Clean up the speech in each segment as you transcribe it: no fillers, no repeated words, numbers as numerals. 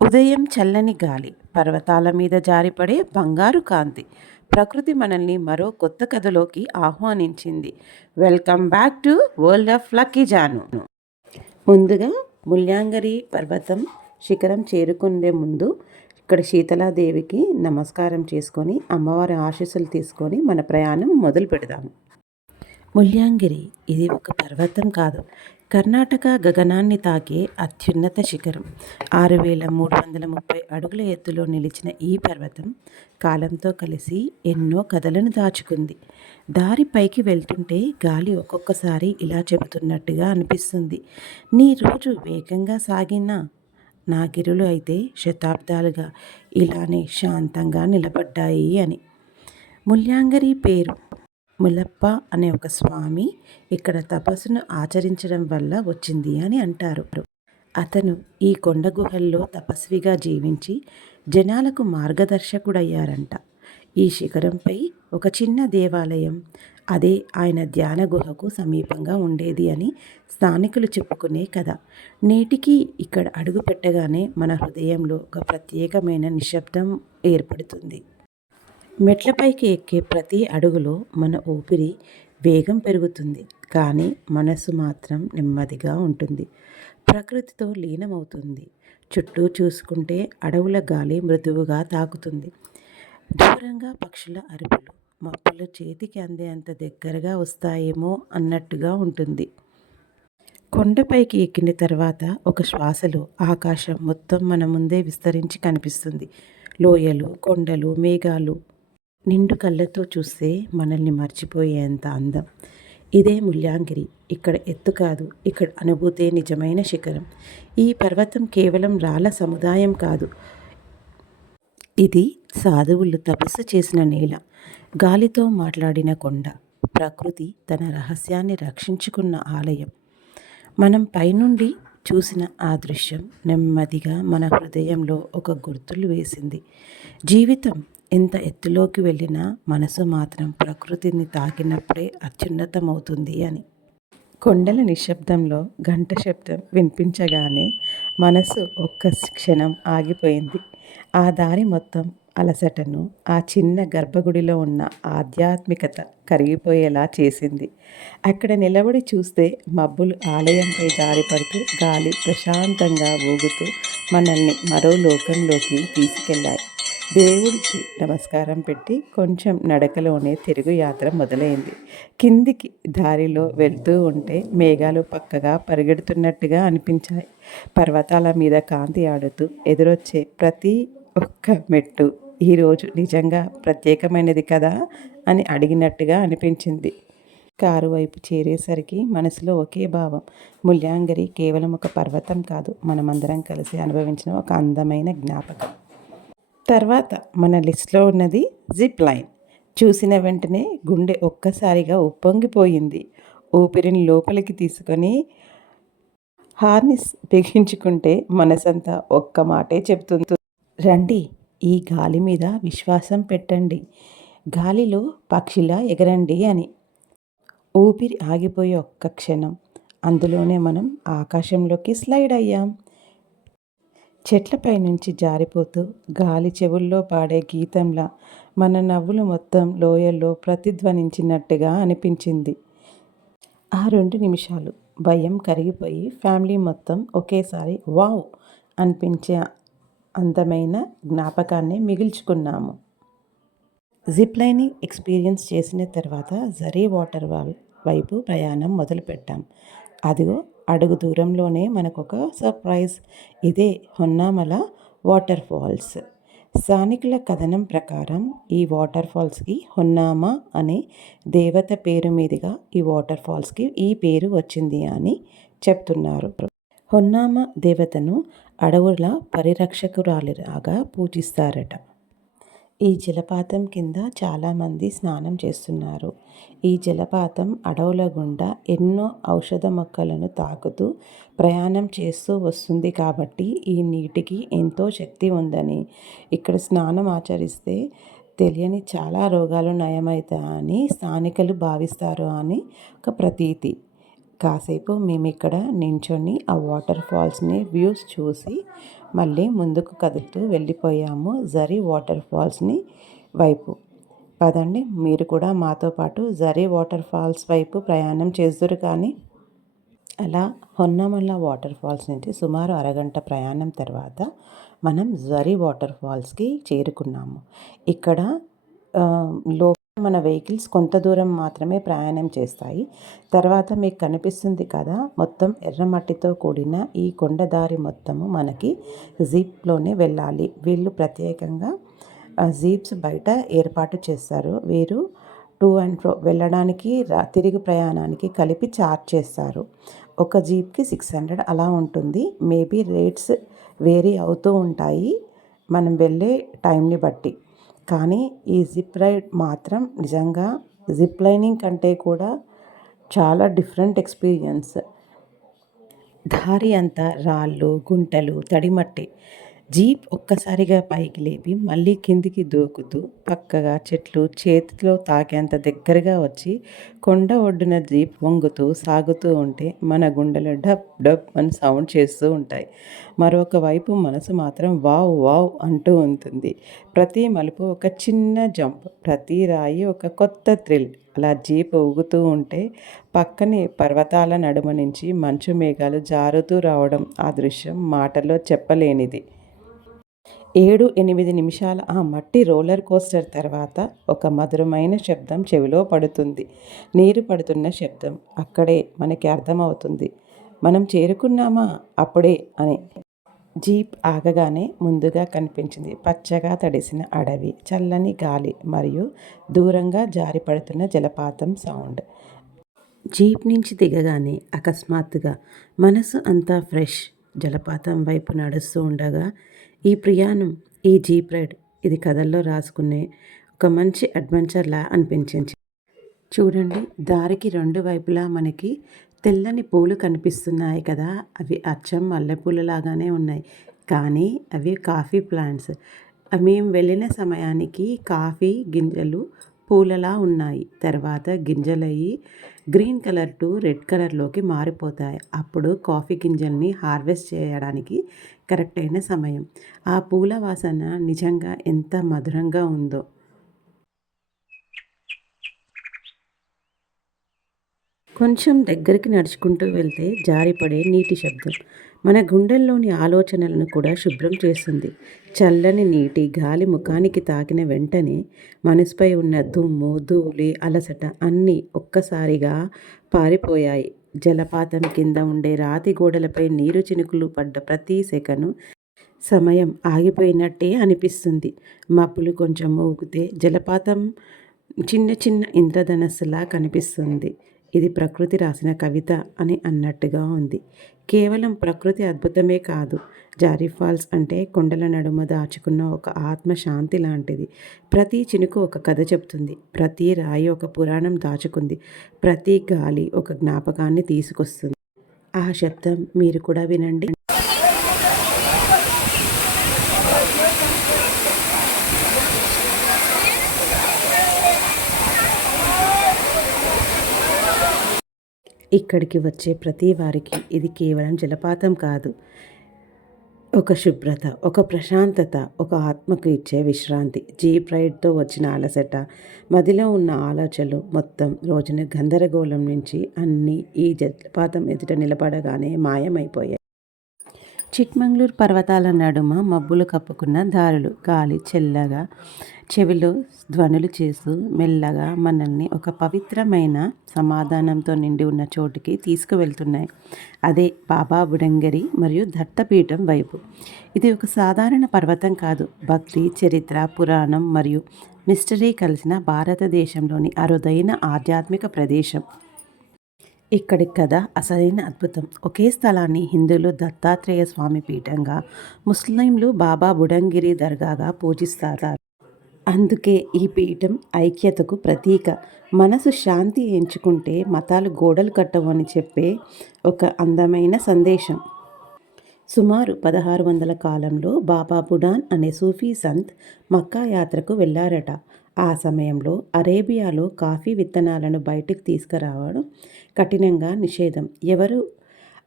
ఉదయం చల్లని గాలి, పర్వతాల మీద జారిపడే బంగారు కాంతి. ప్రకృతి మనల్ని మరో కొత్త కథలోకి ఆహ్వానించింది. Welcome back to world of lucky Janu. ముందుగా ముల్యాంగరి పర్వతం శిఖరం చేరుకునే ముందు ఇక్కడ శీతలాదేవికి నమస్కారం చేసుకొని అమ్మవారి ఆశీస్సులు తీసుకొని మన ప్రయాణం మొదలు పెడదాము. ముల్యాంగిరి ఇది ఒక పర్వతం కాదు, కర్ణాటక గగనాన్ని తాకే అత్యున్నత శిఖరం. 6330 అడుగుల ఎత్తులో నిలిచిన ఈ పర్వతం కాలంతో కలిసి ఎన్నో కథలను దాచుకుంది. దారి పైకి వెళ్తుంటే గాలి ఒక్కొక్కసారి ఇలా చెబుతున్నట్టుగా అనిపిస్తుంది, నీ రోజు వేగంగా సాగినా నా గిరులు అయితే శతాబ్దాలుగా ఇలానే శాంతంగా నిలబడ్డాయి అని. ముల్యాంగరి పేరు ములప్ప అనే ఒక స్వామి ఇక్కడ తపస్సును ఆచరించడం వల్ల వచ్చింది అని అంటారు. అతను ఈ కొండ గుహల్లో తపస్విగా జీవించి జనాలకు మార్గదర్శకుడయ్యారంట. ఈ శిఖరంపై ఒక చిన్న దేవాలయం, అదే ఆయన ధ్యాన గుహకు సమీపంగా ఉండేది అని స్థానికులు చెప్పుకునే కథ. నేటికి ఇక్కడ అడుగు పెట్టగానే మన హృదయంలో ఒక ప్రత్యేకమైన నిశ్శబ్దం ఏర్పడుతుంది. మెట్లపైకి ఎక్కే ప్రతి అడుగులో మన ఊపిరి వేగం పెరుగుతుంది, కానీ మనసు మాత్రం నెమ్మదిగా ఉంటుంది. ప్రకృతితో లీనమవుతుంది. చుట్టూ చూసుకుంటే అడవుల గాలి మృదువుగా తాకుతుంది. దూరంగా పక్షుల అరుపులు మబ్బులు చేతికి అందేంత దగ్గరగా వస్తాయేమో అన్నట్టుగా ఉంటుంది. కొండపైకి ఎక్కిన తర్వాత ఒక శ్వాసలో ఆకాశం మొత్తం మన ముందే విస్తరించి కనిపిస్తుంది. లోయలు, కొండలు, మేఘాలు నిండు కళ్ళతో చూస్తే మనల్ని మర్చిపోయేంత అందం. ఇదే ముల్యాంగిరి. ఇక్కడ ఎత్తు కాదు, ఇక్కడ అనుభూతే నిజమైన శిఖరం. ఈ పర్వతం కేవలం రాళ్ళ సముదాయం కాదు, ఇది సాధువులు తపస్సు చేసిన నేల, గాలితో మాట్లాడిన కొండ, ప్రకృతి తన రహస్యాన్ని రక్షించుకున్న ఆలయం. మనం పైనుండి చూసిన ఆ దృశ్యం నెమ్మదిగా మన హృదయంలో ఒక గుర్తులు వేసింది. జీవితం ఎంత ఎత్తులోకి వెళ్ళినా మనసు మాత్రం ప్రకృతిని తాకినప్పుడే అత్యున్నతమవుతుంది అని. కొండల నిశ్శబ్దంలో గంట శబ్దం వినిపించగానే మనసు ఒక్క క్షణం ఆగిపోయింది. ఆ దారి మొత్తం అలసటను, ఆ చిన్న గర్భగుడిలో ఉన్న ఆధ్యాత్మికత కరిగిపోయేలా చేసింది. అక్కడ నిలబడి చూస్తే మబ్బులు ఆలయంపై జారిపడుతూ, గాలి ప్రశాంతంగా ఊగుతూ మనల్ని మరో లోకంలోకి తీసుకెళ్ళాయి. దేవుడికి నమస్కారం పెట్టి కొంచెం నడకలోనే తిరుగు యాత్ర మొదలైంది. కిందికి దారిలో వెళ్తూ ఉంటే మేఘాలు పక్కగా పరిగెడుతున్నట్టుగా అనిపించాయి. పర్వతాల మీద కాంతి ఆడుతూ ఎదురొచ్చే ప్రతి ఒక్క మెట్టు ఈరోజు నిజంగా ప్రత్యేకమైనది కదా అని అడిగినట్టుగా అనిపించింది. కారు వైపు చేరేసరికి మనసులో ఒకే భావం, ముల్యాంగరి కేవలం ఒక పర్వతం కాదు, మనమందరం కలిసి అనుభవించిన ఒక అందమైన జ్ఞాపకం. తర్వాత మన లిస్ట్లో ఉన్నది జిప్ లైన్. చూసిన వెంటనే గుండె ఒక్కసారిగా ఉప్పొంగిపోయింది. ఊపిరిని లోపలికి తీసుకొని హార్నెస్ బిగించుకుంటే మనసంతా ఒక్క మాటే చెప్తుంది, రండి, ఈ గాలి మీద విశ్వాసం పెట్టండి, గాలిలో పక్షిలా ఎగరండి అని. ఊపిరి ఆగిపోయే ఒక్క క్షణం, అందులోనే మనం ఆకాశంలోకి స్లైడ్ అయ్యాం. చెట్లపై నుంచి జారిపోతూ గాలి చెవుల్లో పాడే గీతంలా మన నవ్వులు మొత్తం లోయల్లో ప్రతిధ్వనించినట్టుగా అనిపించింది. ఆ 2 నిమిషాలు భయం కరిగిపోయి ఫ్యామిలీ మొత్తం ఒకేసారి వావ్ అనిపించే అందమైన జ్ఞాపకాన్ని మిగిల్చుకున్నాము. జిప్ లైనింగ్ ఎక్స్పీరియన్స్ చేసిన తర్వాత జరీ వాటర్ వాల్ వైపు ప్రయాణం మొదలుపెట్టాం. అదిగో అడుగు దూరంలోనే మనకొక సర్ప్రైజ్. ఇదే హొన్నామల వాటర్ ఫాల్స్. స్థానికుల కథనం ప్రకారం ఈ వాటర్ ఫాల్స్కి హొన్నామ అనే దేవత పేరు మీదుగా ఈ వాటర్ ఫాల్స్కి ఈ పేరు వచ్చింది అని చెప్తున్నారు. హొన్నామ దేవతను అడవుల పరిరక్షకురాలిలాగా పూజిస్తారట. ఈ జలపాతం కింద చాలామంది స్నానం చేస్తున్నారు. ఈ జలపాతం అడవుల గుండా ఎన్నో ఔషధ మొక్కలను తాకుతూ ప్రయాణం చేస్తూ వస్తుంది కాబట్టి ఈ నీటికి ఎంతో శక్తి ఉందని, ఇక్కడ స్నానం ఆచరిస్తే తెలియని చాలా రోగాలు నయమవుతాయని స్థానికులు భావిస్తారు అని ఒక ప్రతీతి. కాసేపు మేము ఇక్కడ నించొని ఆ వాటర్ ఫాల్స్ని వ్యూస్ చూసి మళ్ళీ ముందుకు కదులుతూ వెళ్ళిపోయాము జరీ వాటర్ ఫాల్స్ని వైపు. పదండి మీరు కూడా మాతో పాటు జరీ వాటర్ ఫాల్స్ వైపు ప్రయాణం చేస్తురు. కానీ అలా హొన్నమల్ల వాటర్ ఫాల్స్ నుంచి సుమారు అరగంట ప్రయాణం తర్వాత మనం జరీ వాటర్ ఫాల్స్కి చేరుకున్నాము. ఇక్కడ లో మన వెహికల్స్ కొంత దూరం మాత్రమే ప్రయాణం చేస్తాయి. తర్వాత మీకు కనిపిస్తుంది కదా, మొత్తం ఎర్రమట్టితో కూడిన ఈ కొండదారి మొత్తము మనకి జీప్లోనే వెళ్ళాలి. వీళ్ళు ప్రత్యేకంగా జీప్స్ బయట ఏర్పాటు చేస్తారు. వీరు టు అండ్ ఫ్రో వెళ్ళడానికి తిరిగి ప్రయాణానికి కలిపి ఛార్జ్ చేస్తారు. ఒక జీప్కి 600 అలా ఉంటుంది. మేబీ రేట్స్ వేరీ అవుతూ ఉంటాయి మనం వెళ్ళే టైంని బట్టి. కానీ ఈ జిప్ రైడ్ మాత్రం నిజంగా జిప్ లైనింగ్ కంటే కూడా చాలా డిఫరెంట్ ఎక్స్పీరియన్స్. దారి అంతా రాళ్ళు, గుంటలు, తడిమట్టి. జీప్ ఒక్కసారిగా పైకి లేపి మళ్ళీ కిందికి దూకుతూ పక్కగా చెట్లు చేతిలో తాకేంత దగ్గరగా వచ్చి కొండ ఒడ్డున జీప్ వంగుతూ సాగుతూ ఉంటే మన గుండెలు డబ్ డబ్ అని సౌండ్ చేస్తూ ఉంటాయి. మరొక వైపు మనసు మాత్రం వావ్ వావ్ అంటూ ఉంటుంది. ప్రతి మలుపు ఒక చిన్న జంప్, ప్రతి రాయి ఒక కొత్త థ్రిల్. అలా జీప్ ఊగుతూ ఉంటే పక్కనే పర్వతాల నడుమ నుంచి మంచు మేఘాలు జారుతూ రావడం, ఆ దృశ్యం మాటల్లో చెప్పలేనిది. 7-8 నిమిషాల ఆ మట్టి రోలర్ కోస్టర్ తర్వాత ఒక మధురమైన శబ్దం చెవిలో పడుతుంది. నీరు పడుతున్న శబ్దం. అక్కడే మనకి అర్థమవుతుంది మనం చేరుకున్నామా అప్పుడే అని. జీప్ ఆగగానే ముందుగా కనిపించింది పచ్చగా తడిసిన అడవి, చల్లని గాలి మరియు దూరంగా జారిపడుతున్న జలపాతం సౌండ్. జీప్ నుంచి దిగగానే అకస్మాత్తుగా మనసు అంతా ఫ్రెష్. జలపాతం వైపు నడుస్తూ ఉండగా ఈ ప్రయాణం, ఈ జీప్ రైడ్, ఇది కథల్లో రాసుకునే ఒక మంచి అడ్వెంచర్లా అనిపించింది. చూడండి, దారికి రెండు వైపులా మనకి తెల్లని పూలు కనిపిస్తున్నాయి కదా, అవి అచ్చం మల్లెపూలలాగానే ఉన్నాయి. కానీ అవి కాఫీ ప్లాంట్స్. మేము వెళ్ళిన సమయానికి కాఫీ గింజలు పూలలా ఉన్నాయి. తర్వాత గింజలయ్యి గ్రీన్ కలర్ టు రెడ్ కలర్లోకి మారిపోతాయి. అప్పుడు కాఫీ గింజల్ని హార్వెస్ట్ చేయడానికి కరెక్ట్ అయిన సమయం. ఆ పూల వాసన నిజంగా ఎంత మధురంగా ఉందో. కొంచెం దగ్గరికి నడుచుకుంటూ వెళ్తే జారిపడే నీటి శబ్దం మన గుండెల్లోని ఆలోచనలను కూడా శుభ్రం చేస్తుంది. చల్లని నీటి గాలి ముఖానికి తాకిన వెంటనే మనసుపై ఉన్న దుమ్ము, ధూళి, అలసట అన్నీ ఒక్కసారిగా పారిపోయాయి. జలపాతం కింద ఉండే రాతి గోడలపై నీరు చినుకులు పడ్డ ప్రతి సెకను సమయం ఆగిపోయినట్టే అనిపిస్తుంది. మబ్బులు కొంచెం ఊగితే జలపాతం చిన్న చిన్న ఇంద్రధనస్సులా కనిపిస్తుంది. ఇది ప్రకృతి రాసిన కవిత అని అన్నట్టుగా ఉంది. కేవలం ప్రకృతి అద్భుతమే కాదు, జారీ ఫాల్స్ అంటే కొండల నడుమ దాచుకున్న ఒక ఆత్మశాంతి లాంటిది. ప్రతి చినుకు ఒక కథ చెప్తుంది, ప్రతి రాయి ఒక పురాణం దాచుకుంది, ప్రతి గాలి ఒక జ్ఞాపకాన్ని తీసుకొస్తుంది. ఆ శబ్దం మీరు కూడా వినండి. ఇక్కడికి వచ్చే ప్రతి వారికి ఇది కేవలం జలపాతం కాదు, ఒక శుభ్రత, ఒక ప్రశాంతత, ఒక ఆత్మకు ఇచ్చే విశ్రాంతి. జీప్ రైడ్తో వచ్చిన అలసట, మదిలో ఉన్న ఆలోచనలు మొత్తం రోజున గందరగోళం నుంచి అన్నీ ఈ జలపాతం ఎదుట నిలబడగానే మాయమైపోయాయి. చిక్మంగళూరు పర్వతాల నడుమ మబ్బులు కప్పుకున్న దారులు, గాలి చల్లగా చెవిలో ధ్వనులు చేస్తూ మెల్లగా మనల్ని ఒక పవిత్రమైన సమాధానంతో నిండి ఉన్న చోటుకి తీసుకువెళ్తున్నాయి. అదే బాబా బుడంగరి మరియు దత్తపీఠం వైపు. ఇది ఒక సాధారణ పర్వతం కాదు, భక్తి, చరిత్ర, పురాణం మరియు మిస్టరీ కలిసిన భారతదేశంలోని అరుదైన ఆధ్యాత్మిక ప్రదేశం. ఇక్కడి కథ అసలైన అద్భుతం. ఒకే స్థలాన్ని హిందువులు దత్తాత్రేయ స్వామి పీఠంగా, ముస్లింలు బాబా బుడంగిరి దర్గాగా పూజిస్తారు. అందుకే ఈ పీఠం ఐక్యతకు ప్రతీక. మనసు శాంతి ఎంచుకుంటే మతాలు గోడలు కట్టవు అని చెప్పే ఒక అందమైన సందేశం. సుమారు 1600 కాలంలో బాబా బుడాన్ అనే సూఫీ సంత్ మక్కా యాత్రకు వెళ్ళారట. ఆ సమయంలో అరేబియాలో కాఫీ విత్తనాలను బయటికి తీసుకురావడం కఠినంగా నిషేధం. ఎవరు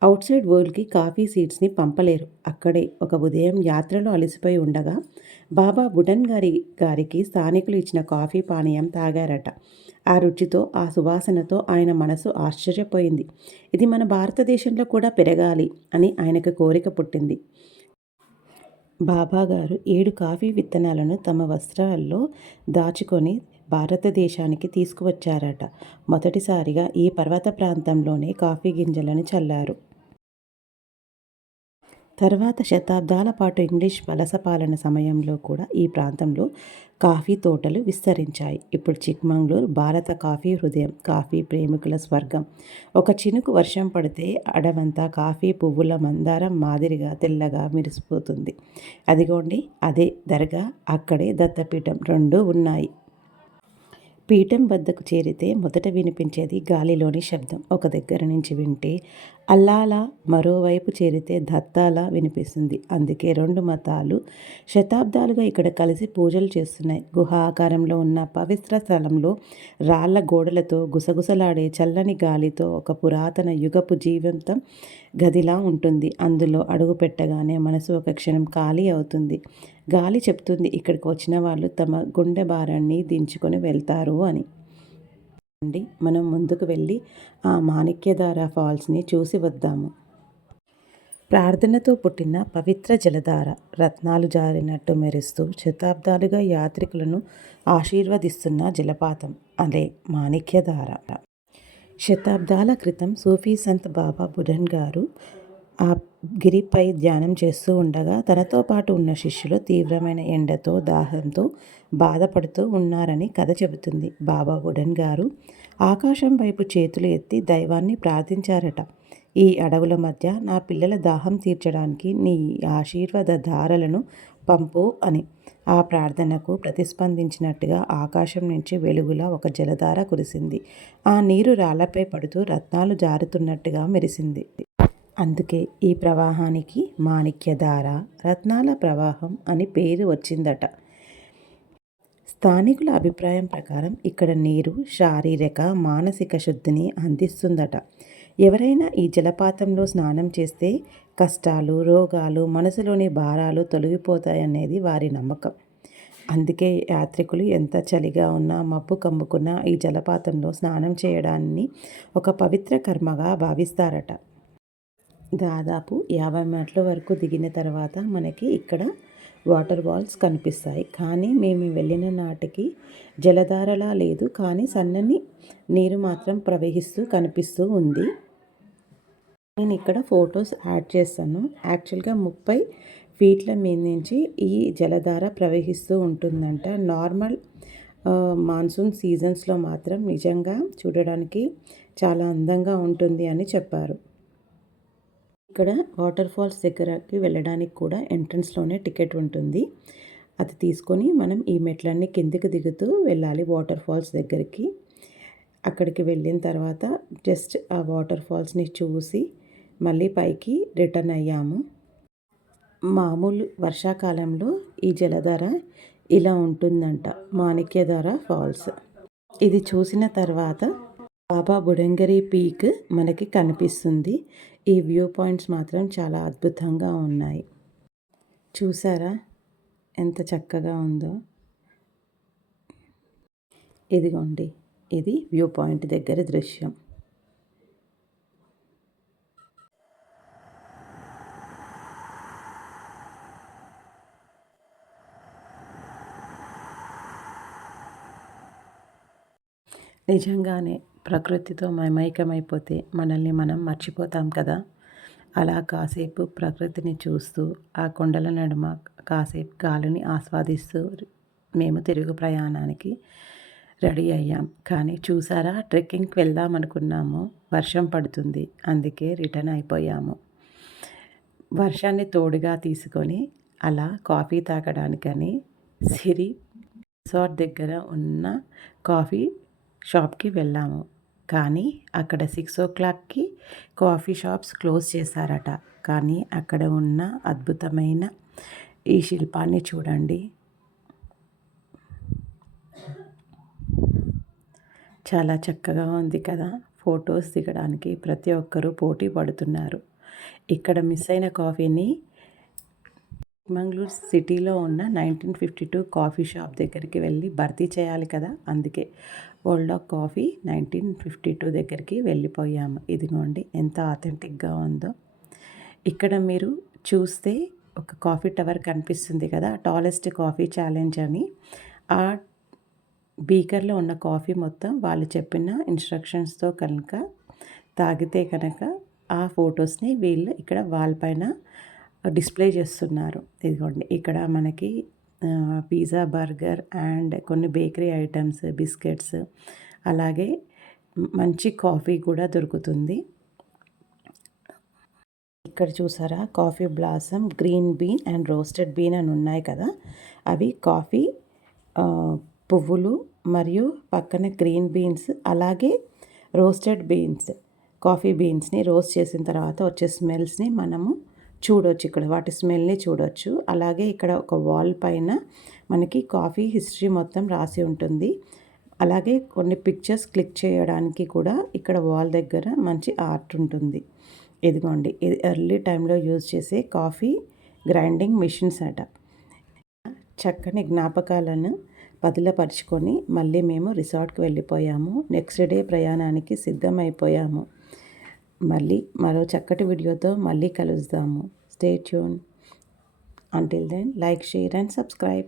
అవుట్ సైడ్ వరల్డ్‌కి కాఫీ సీడ్స్‌ని పంపలేరు. అక్కడే ఒక ఉదయం యాత్రలో అలసిపోయి ఉండగా బాబా బుడన్ గారికి స్థానికులు ఇచ్చిన కాఫీ పానీయం తాగారట. ఆ రుచితో, ఆ సువాసనతో ఆయన మనసు ఆశ్చర్యపోయింది. ఇది మన భారతదేశంలో కూడా పెరగాలి అని ఆయనకు కోరిక పుట్టింది. బాబాగారు 7 కాఫీ విత్తనాలను తమ వస్త్రాల్లో దాచుకొని భారతదేశానికి తీసుకువచ్చారట. మొదటిసారిగా ఈ పర్వత ప్రాంతంలోనే కాఫీ గింజలను చల్లారు. తర్వాత శతాబ్దాల పాటు ఇంగ్లీష్ వలస పాలన సమయంలో కూడా ఈ ప్రాంతంలో కాఫీ తోటలు విస్తరించాయి. ఇప్పుడు చిక్మంగళూరు భారత కాఫీ హృదయం, కాఫీ ప్రేమికుల స్వర్గం. ఒక చినుకు వర్షం పడితే అడవంతా కాఫీ పువ్వుల మందారం మాదిరిగా తెల్లగా మెరిసిపోతుంది. అదిగోండి అదే దర్గా, అక్కడే దత్తపీఠం రెండూ ఉన్నాయి. పీఠం వద్దకు చేరితే మొదట వినిపించేది గాలిలోని శబ్దం. ఒక దగ్గర నుంచి వింటే అల్లాలా, మరోవైపు చేరితే దత్తాలా వినిపిస్తుంది. అందుకే 2 మతాలు శతాబ్దాలుగా ఇక్కడ కలిసి పూజలు చేస్తున్నాయి. గుహ ఆకారంలో ఉన్న పవిత్ర స్థలంలో రాళ్ల గోడలతో, గుసగుసలాడే చల్లని గాలితో ఒక పురాతన యుగపు జీవంతం గదిలా ఉంటుంది. అందులో అడుగు పెట్టగానే మనసు ఒక క్షణం ఖాళీ అవుతుంది. గాలి చెప్తుంది ఇక్కడికి వచ్చిన వాళ్ళు తమ గుండె భారాన్ని దించుకొని వెళ్తారు అని. మనం ముందుకు వెళ్ళి ఆ మాణిక్యధార ఫాల్స్ని చూసి వద్దాము. ప్రార్థనతో పుట్టిన పవిత్ర జలధార, రత్నాలు జారినట్టు మెరుస్తూ శతాబ్దాలుగా యాత్రికులను ఆశీర్వదిస్తున్న జలపాతం అదే మాణిక్యధార. శతాబ్దాల క్రితం సూఫీ సంత్ బాబా బుడన్ గారు ఆ గిరిపై ధ్యానం చేస్తూ ఉండగా తనతో పాటు ఉన్న శిష్యులు తీవ్రమైన ఎండతో, దాహంతో బాధపడుతూ ఉన్నారని కథ చెబుతుంది. బాబా బుడన్ గారు ఆకాశం వైపు చేతులు ఎత్తి దైవాన్ని ప్రార్థించారట. ఈ అడవుల మధ్య నా పిల్లల దాహం తీర్చడానికి నీ ఆశీర్వాద ధారలను పంపు అని. ఆ ప్రార్థనకు ప్రతిస్పందించినట్టుగా ఆకాశం నుంచి వెలుగులా ఒక జలధార కురిసింది. ఆ నీరు రాళ్లపై పడుతూ రత్నాలు జారుతున్నట్టుగా మెరిసింది. అందుకే ఈ ప్రవాహానికి మాణిక్యధార, రత్నాల ప్రవాహం అని పేరు వచ్చిందట. స్థానికుల అభిప్రాయం ప్రకారం ఇక్కడ నీరు శారీరక, మానసిక శుద్ధిని అందిస్తుందట. ఎవరైనా ఈ జలపాతంలో స్నానం చేస్తే కష్టాలు, రోగాలు, మనసులోని భారాలు తొలగిపోతాయనేది వారి నమ్మకం. అందుకే యాత్రికులు ఎంత చలిగా ఉన్నా, మబ్బు కమ్ముకున్నా ఈ జలపాతంలో స్నానం చేయడాన్ని ఒక పవిత్ర కర్మగా భావిస్తారట. దాదాపు 50 మెట్ల వరకు దిగిన తర్వాత మనకి ఇక్కడ వాటర్ ఫాల్స్ కనిపిస్తాయి. కానీ మేము వెళ్ళిన నాటికి జలధారలా లేదు, కానీ సన్నని నీరు మాత్రం ప్రవహిస్తూ కనిపిస్తూ ఉంది. నేను ఇక్కడ ఫొటోస్ యాడ్ చేస్తాను. యాక్చువల్గా 30 ఫీట్ల మీద నుంచి ఈ జలధార ప్రవహిస్తూ ఉంటుందంట. నార్మల్ మాన్సూన్ సీజన్స్లో మాత్రం నిజంగా చూడడానికి చాలా అందంగా ఉంటుంది అని చెప్పారు. ఇక్కడ వాటర్ ఫాల్స్ దగ్గరకి వెళ్ళడానికి కూడా ఎంట్రన్స్లోనే టికెట్ ఉంటుంది. అది తీసుకొని మనం ఈ మెట్లన్నీ కిందికి దిగుతూ వెళ్ళాలి వాటర్ ఫాల్స్ దగ్గరికి. అక్కడికి వెళ్ళిన తర్వాత జస్ట్ ఆ వాటర్ ఫాల్స్ని చూసి మళ్ళీ పైకి రిటర్న్ అయ్యాము. మామూలు వర్షాకాలంలో ఈ జలధార ఇలా ఉంటుందంట, మాణిక్యధార ఫాల్స్. ఇది చూసిన తర్వాత బాబా బుడంగరి పీక్ మనకి కనిపిస్తుంది. ఈ వ్యూ పాయింట్స్ మాత్రం చాలా అద్భుతంగా ఉన్నాయి. చూసారా ఎంత చక్కగా ఉందో. ఇదిగోండి, ఇది వ్యూ పాయింట్ దగ్గర దృశ్యం. నిజంగానే ప్రకృతితో మమైకమైపోతే మనల్ని మనం మర్చిపోతాం కదా. అలా కాసేపు ప్రకృతిని చూస్తూ ఆ కొండల నడుమ కాసేపు గాలిని ఆస్వాదిస్తూ మేము తిరుగు ప్రయాణానికి రెడీ అయ్యాం. కానీ చూసారా, ట్రెక్కింగ్కి వెళ్దాం అనుకున్నాము, వర్షం పడుతుంది, అందుకే రిటర్న్ అయిపోయాము. వర్షాన్ని తోడుగా తీసుకొని అలా కాఫీ తాగడానికని సిరి రిసార్ట్ దగ్గర ఉన్న కాఫీ షాప్కి వెళ్ళాము. కానీ అక్కడ 6 o'clockకి కాఫీ షాప్స్ క్లోజ్ చేశారట. కానీ అక్కడ ఉన్న అద్భుతమైన ఈ శిల్పాన్ని చూడండి. చాలా చక్కగా ఉంది కదా. ఫొటోస్ దిగడానికి ప్రతి ఒక్కరూ పోటీ పడుతున్నారు. ఇక్కడ మిస్ అయిన కాఫీని మంగళూరు సిటీలో ఉన్న 1952 కాఫీ షాప్ దగ్గరికి వెళ్ళి భర్తీ చేయాలి కదా, అందుకే వరల్డ్ ఆఫ్ కాఫీ 1952 దగ్గరికి వెళ్ళిపోయాము. ఇదిగోండి ఎంత ఆథెంటిక్గా ఉందో. ఇక్కడ మీరు చూస్తే ఒక కాఫీ టవర్ కనిపిస్తుంది కదా, టాలెస్ట్ కాఫీ ఛాలెంజ్ అని. ఆ బీకర్లో ఉన్న కాఫీ మొత్తం వాళ్ళు చెప్పిన ఇన్స్ట్రక్షన్స్తో కనుక తాగితే కనుక ఆ ఫొటోస్ని వీళ్ళు ఇక్కడ వాల్ పైన డిస్ప్లే చేస్తున్నారు. ఇదిగోండి ఇక్కడ మనకి పిజ్జా, బర్గర్ అండ్ కొన్ని బేకరీ ఐటమ్స్, బిస్కెట్స్, అలాగే మంచి కాఫీ కూడా దొరుకుతుంది. ఇక్కడ చూసారా, coffee blossom, green bean and roasted bean అని ఉన్నాయి కదా, అవి కాఫీ పువ్వులు మరియు పక్కన గ్రీన్ బీన్స్, అలాగే రోస్టెడ్ బీన్స్, కాఫీ బీన్స్ని రోస్ట్ చేసిన తర్వాత వచ్చే స్మెల్స్ని మనము చూడొచ్చు. ఇక్కడ వాటి స్మెల్ని చూడొచ్చు. అలాగే ఇక్కడ ఒక వాల్ పైన మనకి కాఫీ హిస్టరీ మొత్తం రాసి ఉంటుంది. అలాగే కొన్ని పిక్చర్స్ క్లిక్ చేయడానికి కూడా ఇక్కడ వాల్ దగ్గర మంచి ఆర్ట్ ఉంటుంది. ఇదిగోండి, ఇది ఎర్లీ టైంలో యూజ్ చేసే కాఫీ గ్రైండింగ్ మిషన్స్ అట. చక్కని జ్ఞాపకాలను బదిలపరుచుకొని మళ్ళీ మేము రిసార్ట్కి వెళ్ళిపోయాము. నెక్స్ట్ డే ప్రయాణానికి సిద్ధమైపోయాము. మళ్ళీ మరో చక్కటి వీడియోతో మళ్ళీ కలుద్దాము. Stay tune. Until then, like, share and subscribe.